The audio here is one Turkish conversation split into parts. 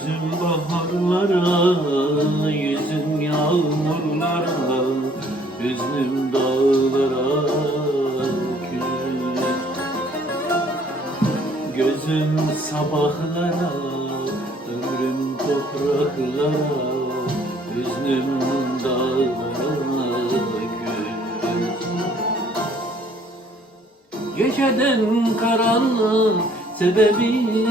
Gözüm baharlara, yüzüm yağmurlara, hüznüm dağlara kül. Gözüm sabahlara, ömrüm topraklara, hüznüm dağlara gül. Geceden karanlık sebebim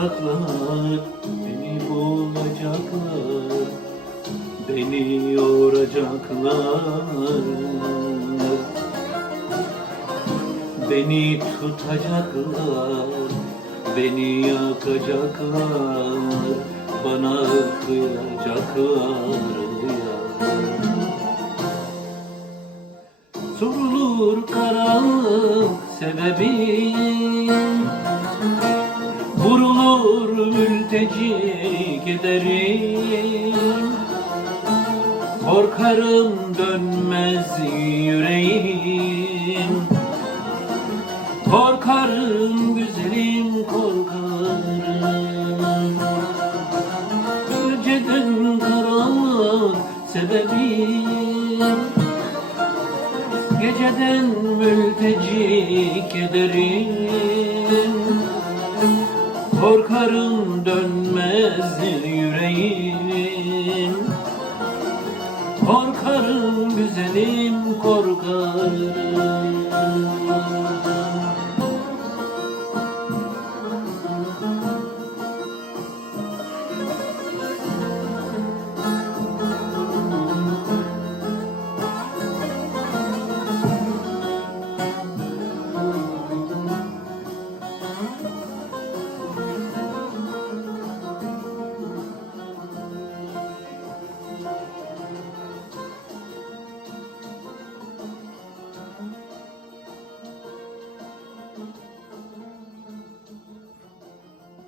soracaklar, beni bulacaklar, beni yoracaklar. Beni tutacaklar, beni yakacaklar, bana kıyacaklar ya. Sorulur karanlık sebebim Vurulur mülteci kederim Korkarım dönmez yüreğim. Korkarım güzelim korkarım. Geceden karanlık sebebim. Geceden mülteci kederim Korkarım dönmez yüreğim Korkarım güzelim korkarım Mm-hmm.